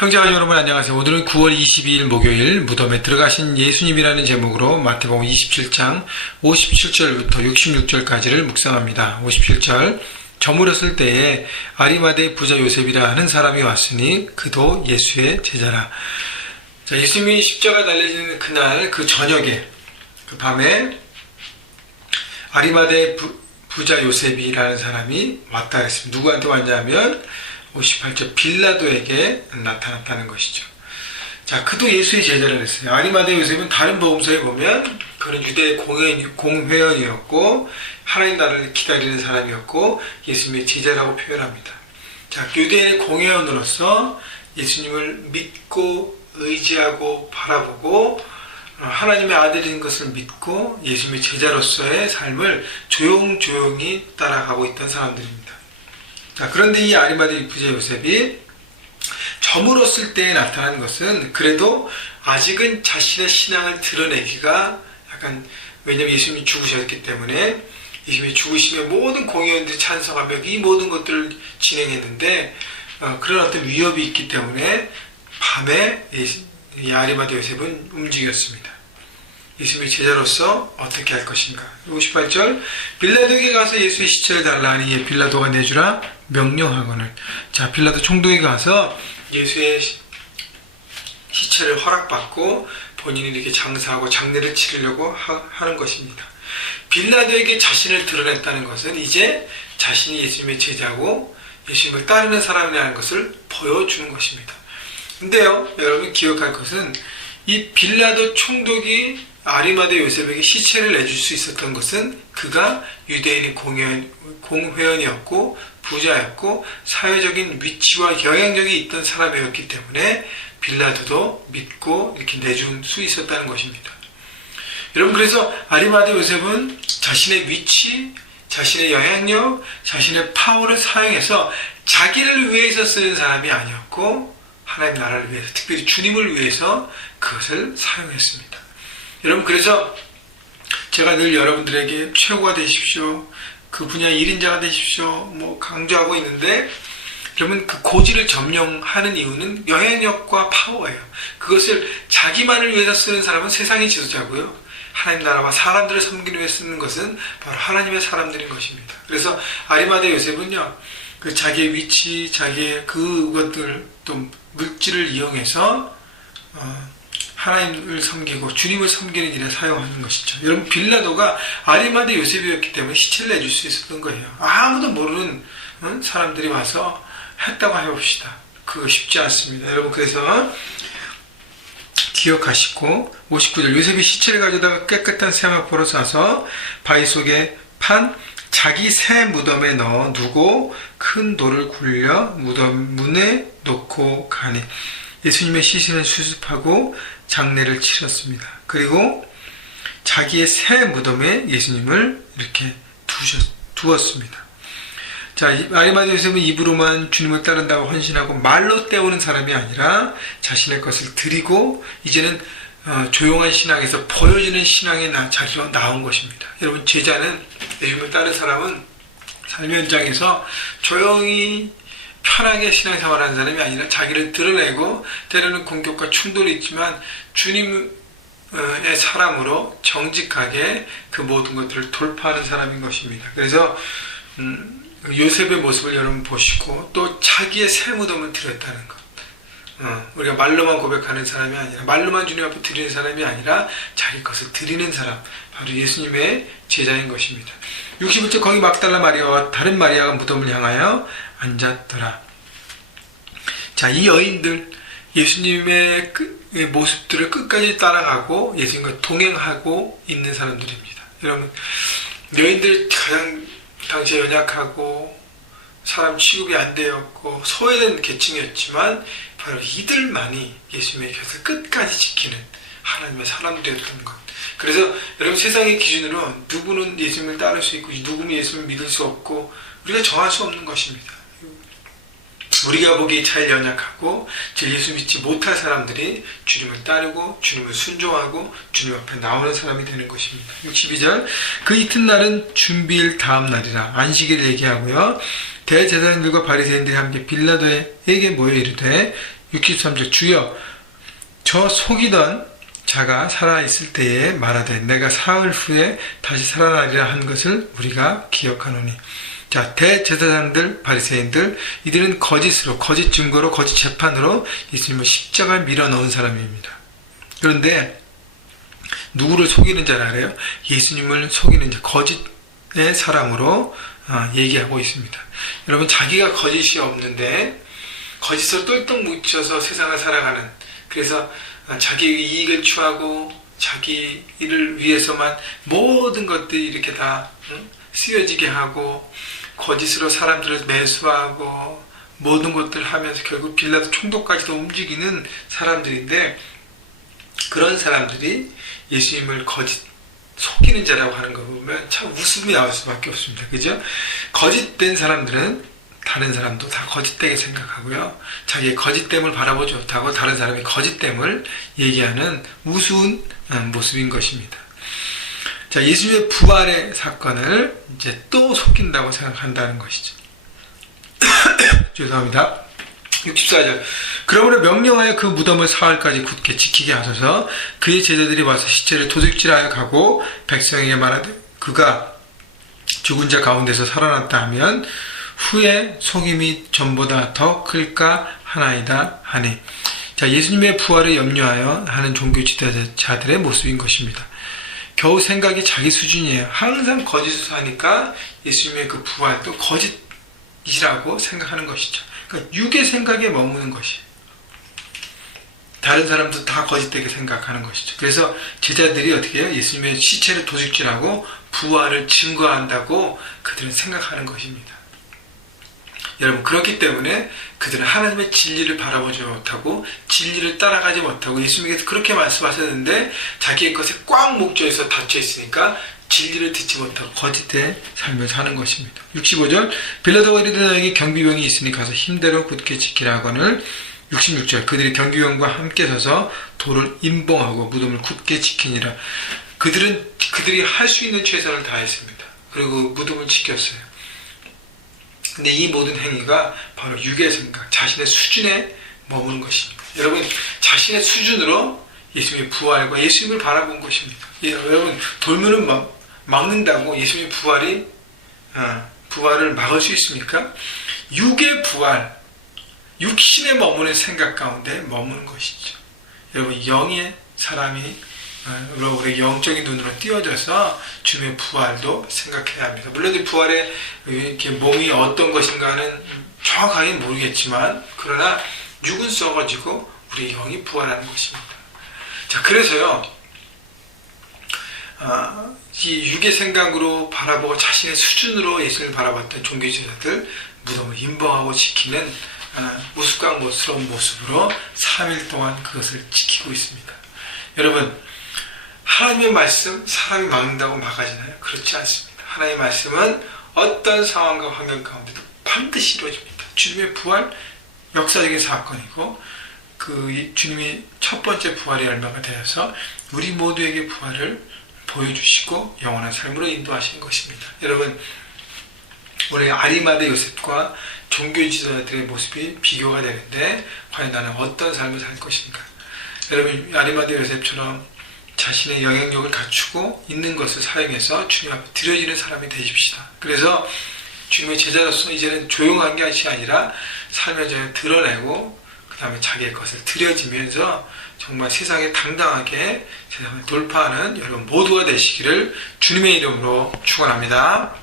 형제와 여러분 안녕하세요. 오늘은 9월 22일 목요일 무덤에 들어가신 예수님이라는 제목으로 마태복음 27장 57절부터 66절까지를 묵상합니다. 57절 저물었을 때에 아리마대 부자 요셉이라 하는 사람이 왔으니 그도 예수의 제자라. 자, 예수님이 십자가 달려지는 그날 그 저녁에 그 밤에 아리마대 부자 요셉이라는 사람이 왔다 했습니다. 누구한테 왔냐면 58절 빌라도에게 나타났다는 것이죠. 자, 그도 예수의 제자를 했어요. 아리마대 요셉은 다른 복음서에 보면 그는 유대의 공회원이었고 하나님 나라를 기다리는 사람이었고 예수님의 제자라고 표현합니다. 자, 유대인의 공회원으로서 예수님을 믿고 의지하고 바라보고 하나님의 아들인 것을 믿고 예수님의 제자로서의 삶을 조용조용히 따라가고 있던 사람들입니다. 자, 그런데 이 아리마대 부자 요셉이 저물었을 때에 나타난 것은 그래도 아직은 자신의 신앙을 드러내기가 약간, 왜냐하면 예수님이 죽으셨기 때문에 예수님이 죽으시면 모든 공회원들이 찬성하며 이 모든 것들을 진행했는데 그런 어떤 위협이 있기 때문에 밤에 이 아리마대 요셉은 움직였습니다. 예수님의 제자로서 어떻게 할 것인가. 58절 빌라도에게 가서 예수의 시체를 달라 하니 빌라도가 내주라 명령하거늘. 자, 빌라도 총독에 가서 예수의 시체를 허락받고 본인이 이렇게 장사하고 장례를 치르려고 하는 것입니다. 빌라도에게 자신을 드러냈다는 것은 이제 자신이 예수님의 제자고 예수님을 따르는 사람이라는 것을 보여주는 것입니다. 근데요, 여러분 기억할 것은 이 빌라도 총독이 아리마대 요셉에게 시체를 내줄 수 있었던 것은 그가 유대인의 공회원이었고 부자였고 사회적인 위치와 영향력이 있던 사람이었기 때문에 빌라도도 믿고 이렇게 내줄 수 있었다는 것입니다. 여러분, 그래서 아리마대 요셉은 자신의 위치, 자신의 영향력, 자신의 파워를 사용해서 자기를 위해서 쓰는 사람이 아니었고 하나님 나라를 위해서, 특별히 주님을 위해서 그것을 사용했습니다. 여러분, 그래서 제가 늘 여러분들에게 최고가 되십시오, 그 분야의 1인자가 되십시오 강조하고 있는데, 여러분 그 고지를 점령하는 이유는 영향력과 파워예요. 그것을 자기만을 위해서 쓰는 사람은 세상의 지도자고요, 하나님 나라와 사람들을 섬기기 위해 쓰는 것은 바로 하나님의 사람들인 것입니다. 그래서 아리마대 요셉은요, 그 자기의 위치, 자기의 그것들 또 물질을 이용해서 하나님을 섬기고 주님을 섬기는 일에 사용하는 것이죠. 여러분, 빌라도가 아리마대 요셉이었기 때문에 시체를 내줄 수 있었던 거예요. 아무도 모르는 사람들이 와서 했다고 해봅시다. 그거 쉽지 않습니다. 여러분, 그래서 기억하시고 59절 요셉이 시체를 가져다가 깨끗한 세마포로 싸서 바위 속에 판 자기 새 무덤에 넣어 두고 큰 돌을 굴려 무덤 문에 놓고 가니 예수님의 시신을 수습하고 장례를 치렀습니다. 그리고 자기의 새 무덤에 예수님을 이렇게 두었습니다. 자, 아리마대 요셉은 입으로만 주님을 따른다고 헌신하고 말로 때우는 사람이 아니라 자신의 것을 드리고 이제는 조용한 신앙에서 보여지는 신앙에 자기로 나온 것입니다. 여러분, 제자는, 예수님을 따른 사람은 삶의 현장에서 조용히 편하게 신앙생활하는 사람이 아니라 자기를 드러내고 때로는 공격과 충돌이 있지만 주님의 사람으로 정직하게 그 모든 것들을 돌파하는 사람인 것입니다. 그래서 요셉의 모습을 여러분 보시고 또 자기의 새 무덤을 드렸다는 것, 우리가 말로만 고백하는 사람이 아니라 말로만 주님 앞에 드리는 사람이 아니라 자기 것을 드리는 사람, 바로 예수님의 제자인 것입니다. 60절 거기 막달라 마리아와 다른 마리아가 무덤을 향하여 앉았더라. 자, 이 여인들 예수님의 모습들을 끝까지 따라가고 예수님과 동행하고 있는 사람들입니다. 여러분, 여인들 가장 당시에 연약하고 사람 취급이 안 되었고 소외된 계층이었지만 바로 이들만이 예수님의 곁을 끝까지 지키는 하나님의 사람들이었던 것. 그래서 여러분, 세상의 기준으로 누구는 예수님을 따를 수 있고 누구는 예수님을 믿을 수 없고 우리가 정할 수 없는 것입니다. 우리가 보기에 제일 연약하고 제일 예수 믿지 못할 사람들이 주님을 따르고 주님을 순종하고 주님 앞에 나오는 사람이 되는 것입니다. 62절 그 이튿날은 준비일 다음 날이라 안식일을 얘기하고요. 대제사장들과 바리새인들이 함께 빌라도에게 모여 이르되 63절 주여 저 속이던 자가 살아있을 때에 말하되 내가 사흘 후에 다시 살아나리라 한 것을 우리가 기억하노니. 자, 대제사장들, 바리새인들, 이들은 거짓으로, 거짓 증거로, 거짓 재판으로 예수님을 십자가에 밀어 넣은 사람입니다. 그런데 누구를 속이는 자를 알아요? 예수님을 속이는 자, 거짓의 사람으로 얘기하고 있습니다. 여러분, 자기가 거짓이 없는데 거짓으로 똘똘 뭉쳐서 세상을 살아가는, 그래서 자기 이익을 취하고 자기 일을 위해서만 모든 것들이 이렇게 다 쓰여지게 하고 거짓으로 사람들을 매수하고 모든 것들을 하면서 결국 빌라도 총독까지도 움직이는 사람들인데, 그런 사람들이 예수님을 거짓 속이는 자라고 하는 거 보면 참 웃음이 나올 수밖에 없습니다. 그죠? 거짓된 사람들은 다른 사람도 다 거짓되게 생각하고요. 자기의 거짓됨을 바라보지 못하고 다른 사람의 거짓됨을 얘기하는 우스운 모습인 것입니다. 자, 예수님의 부활의 사건을 이제 또 속인다고 생각한다는 것이죠. 죄송합니다. 64절 그러므로 명령하여 그 무덤을 사흘까지 굳게 지키게 하소서. 그의 제자들이 와서 시체를 도둑질하여 가고 백성에게 말하되 그가 죽은 자 가운데서 살아났다 하면 후에 속임이 전보다 더 클까 하나이다 하니. 자, 예수님의 부활을 염려하여 하는 종교 지도자들의 모습인 것입니다. 겨우 생각이 자기 수준이에요. 항상 거짓을 하니까 예수님의 그 부활도 거짓이라고 생각하는 것이죠. 그러니까 육의 생각에 머무는 것이에요. 다른 사람도 다 거짓되게 생각하는 것이죠. 그래서 제자들이 어떻게 해요? 예수님의 시체를 도둑질하고 부활을 증거한다고 그들은 생각하는 것입니다. 여러분, 그렇기 때문에 그들은 하나님의 진리를 바라보지 못하고 진리를 따라가지 못하고 예수님께서 그렇게 말씀하셨는데 자기의 것에 꽉 목조에서 닫혀 있으니까 진리를 듣지 못하고 거짓의 삶을 사는 것입니다. 65절 빌라도가 이르되 너에게 경비병이 있으니 가서 힘대로 굳게 지키라 하거늘. 66절 그들이 경비병과 함께 서서 돌을 임봉하고 무덤을 굳게 지키니라. 그들이 할 수 있는 최선을 다했습니다. 그리고 무덤을 지켰어요. 근데 이 모든 행위가 바로 육의 생각, 자신의 수준에 머무는 것입니다. 여러분, 자신의 수준으로 예수님의 부활과 예수님을 바라본 것입니다. 여러분, 돌문을 막는다고 예수님의 부활을 막을 수 있습니까? 육의 부활, 육신에 머무는 생각 가운데 머무는 것이죠. 여러분, 영의 사람이 우리 영적인 눈으로 띄워져서 주님의 부활도 생각해야 합니다. 물론 이 부활의 이렇게 몸이 어떤 것인가는 정확하게 모르겠지만, 그러나 육은 썩어지고 우리 영이 부활하는 것입니다. 자, 그래서요, 이 육의 생각으로 바라보고 자신의 수준으로 예수님을 바라봤던 종교지도자들 무덤을 임봉하고 지키는 우스꽝스러운 모습으로 3일 동안 그것을 지키고 있습니다. 여러분, 하나님의 말씀 사람이 막는다고 막아지나요? 그렇지 않습니다. 하나님의 말씀은 어떤 상황과 환경 가운데도 반드시 이루어집니다. 주님의 부활 역사적인 사건이고 그 주님이 첫 번째 부활의 열매가 되어서 우리 모두에게 부활을 보여주시고 영원한 삶으로 인도하시는 것입니다. 여러분, 오늘 아리마대 요셉과 종교 지도자들의 모습이 비교가 되는데 과연 나는 어떤 삶을 살 것인가? 여러분, 아리마대 요셉처럼 자신의 영향력을 갖추고 있는 것을 사용해서 주님 앞에 드려지는 사람이 되십시다. 그래서 주님의 제자로서 이제는 조용한 게 아니라 삶의 자를 드러내고 그 다음에 자기의 것을 드려지면서 정말 세상에 당당하게 세상을 돌파하는 여러분 모두가 되시기를 주님의 이름으로 축원합니다.